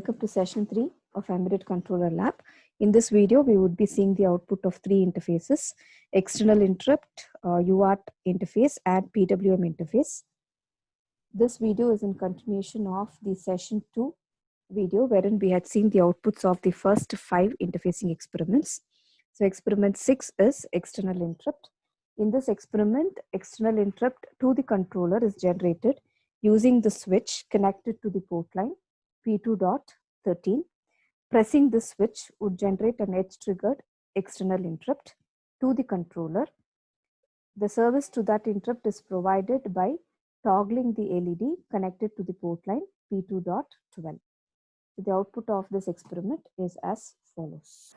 welcome to session 3 of Embedded Controller Lab. In this video, we would be seeing the output of three interfaces: external interrupt, UART interface, and PWM interface. This video is in continuation of the session 2 video, wherein we had seen the outputs of the first 5 interfacing experiments. So experiment 6 is external interrupt. In this experiment, external interrupt to the controller is generated using the switch connected to the port line P2.13. Pressing this switch would generate an edge-triggered external interrupt to the controller. The service to that interrupt is provided by toggling the LED connected to the port line P2.12. So the output of this experiment is as follows.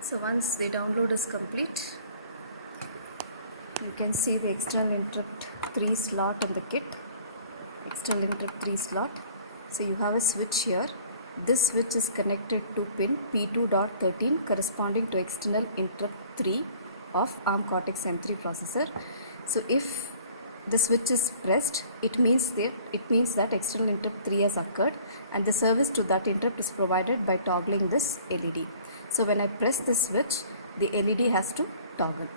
So once the download is complete, you can see the external interrupt 3 slot in the kit. External interrupt 3 slot. So you have a switch here. This switch is connected to pin P2.13 corresponding to external interrupt 3 of ARM Cortex-M3 processor. So if the switch is pressed, it means that external interrupt 3 has occurred, and the service to that interrupt is provided by toggling this LED. So when I press this switch, the LED has to toggle.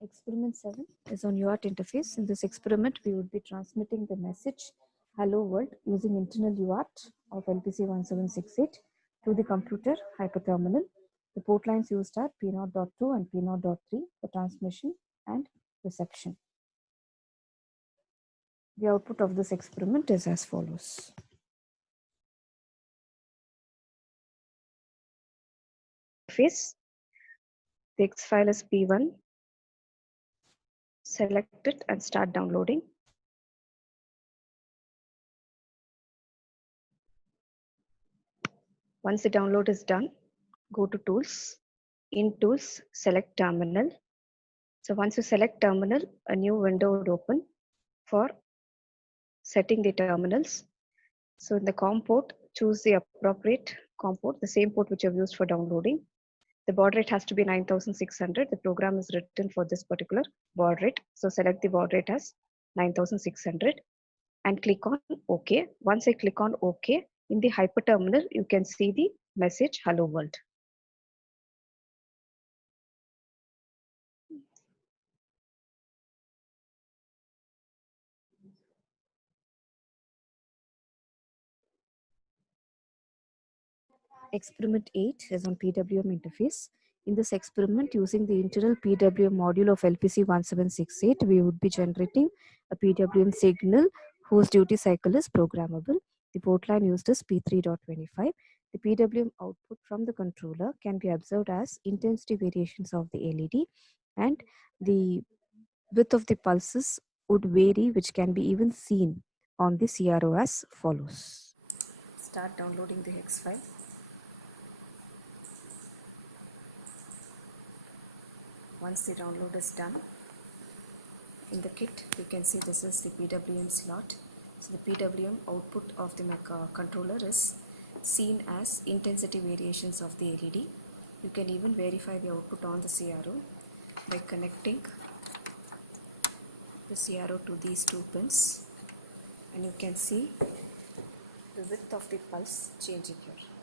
Experiment 7 is on UART interface. In this experiment, we would be transmitting the message "Hello World" using internal UART of LPC1768 to the computer hyperterminal. The port lines used are P0.2 and P0.3 for transmission and reception. The output of this experiment is as follows. Interface. The X file is P1. Select it and start downloading. Once the download is done, go to Tools. In Tools, select Terminal. So once you select Terminal, a new window would open for setting the terminals. So in the COM port, choose the appropriate COM port, the same port which you have used for downloading. The baud rate has to be 9600. The program is written for this particular baud rate. So select the baud rate as 9600 and click on OK. Once I click on OK, in the hyperterminal, you can see the message "Hello World." Experiment 8 is on PWM interface. In this experiment, using the internal PWM module of LPC1768, we would be generating a PWM signal whose duty cycle is programmable. The port line used is P3.25. The PWM output from the controller can be observed as intensity variations of the LED, and the width of the pulses would vary, which can be even seen on the CRO as follows. Start downloading the hex file. Once the download is done, in the kit you can see this is the PWM slot. So the PWM output of the controller is seen as intensity variations of the LED. You can even verify the output on the CRO by connecting the CRO to these two pins, and you can see the width of the pulse changing here.